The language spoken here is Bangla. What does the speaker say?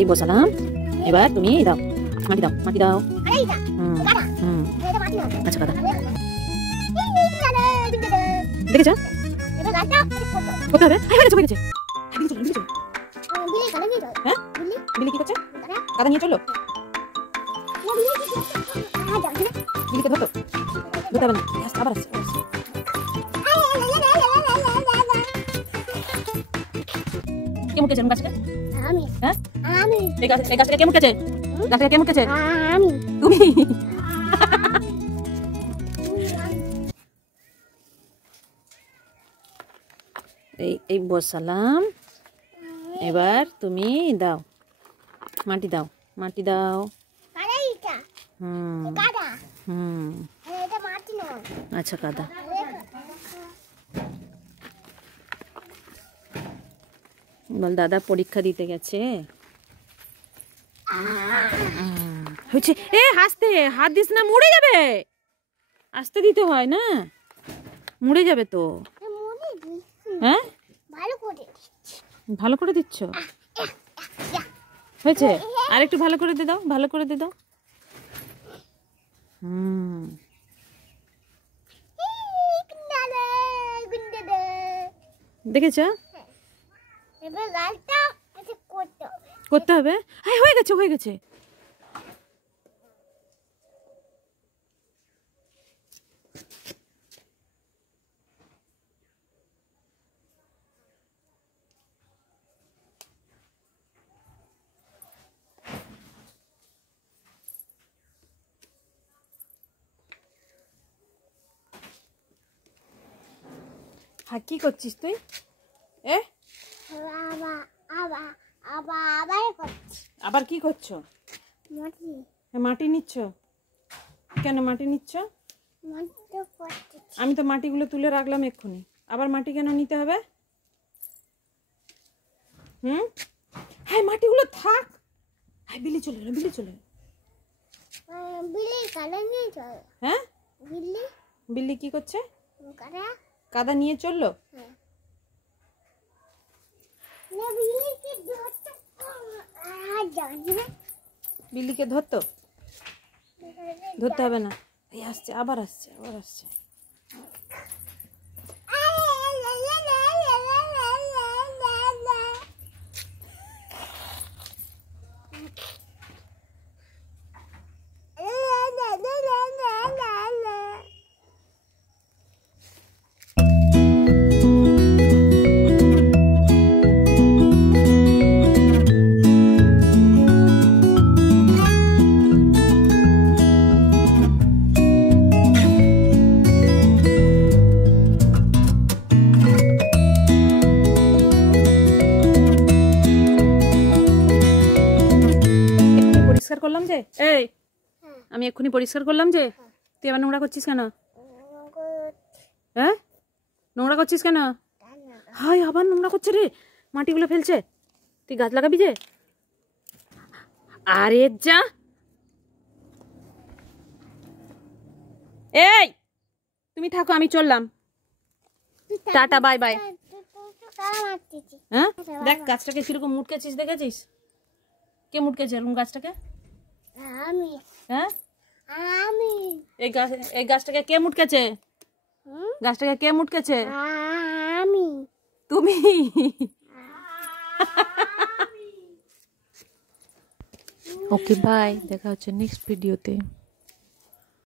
এই বসালাম, এবার তুমি দাও, মাটি দাও, মাটি দাও। আচ্ছা দাদা দেখেছ করতে হবে। হয়ে গেছে হ্যাঁ, বিলি কি করছে? কাদা নিয়ে চললো, বিলিকে ধরতো, ধরতে হবে না, আবার আসছে। কে মুখেছে গাছকে? হ্যাঁ, এই গাছটাকে কে মুখেছে? গাছটাকে কে মুখেছে? তুমি। এই বসালাম, এবার তুমি দাও, মাটি দাও, মাটি দাও। আচ্ছা কাদা। বল দাদা পরীক্ষা দিতে গেছে। হচ্ছে এ হাসতে হাত দিস না, মুড়ে যাবে, আস্তে দিতে হয় না, মুড়ে যাবে তো। হ্যাঁ ভালো করে দিচ্ছ, হয়েছে? আর একটু ভালো করে দিয়ে দাও, ভালো করে দিয়ে দাও। দেখেছ? করতে হবে। হ্যাঁ হয়ে গেছে, হয়ে গেছে। হ্যাঁ কি করছিস তুই? আবার কি করছো? মাটি নিচ্ছ কেন? মাটি নিচ্ছ? আমি তো মাটিগুলো তুলে রাখলাম এক্ষুনি, আবার মাটি কেন নিতে হবে? হ্যাঁ মাটিগুলো থাক। হ্যাঁ বিলি চলে এলো, বিলি চলে এলো। হ্যাঁ বিল্লি কি করছে? কাদা নিয়ে চললো। বিল্লিকে ধরতো, ধরতে হবে না। এই আসছে, আবার আসছে, আবার আসছে। পরিষ্কার করলাম যে, এই আমি এক্ষুনি পরিষ্কার করলাম যে, তুই আবার নোংরা করছিস কেন? হ্যাঁ নোংরা করছিস কেন? হাই আবার নোংরা করছে রে, মাটিগুলো ফেলছে। তুই গাছ লাগাবি যে? আরে যা, এই তুমি থাকো, আমি চললাম, টাটা বাই বাই। হ্যাঁ দেখ গাছটাকে কিরকম মুটকেছিস, দেখেছিস? কে মুটকেছে এরকম গাছটাকে? হ্যাঁ এই গাছটাকে কে মুটকেছে? গাছটাকে কে মুটকেছে? তুমি। ওকে বাই, দেখা হচ্ছে নেক্সট ভিডিওতে।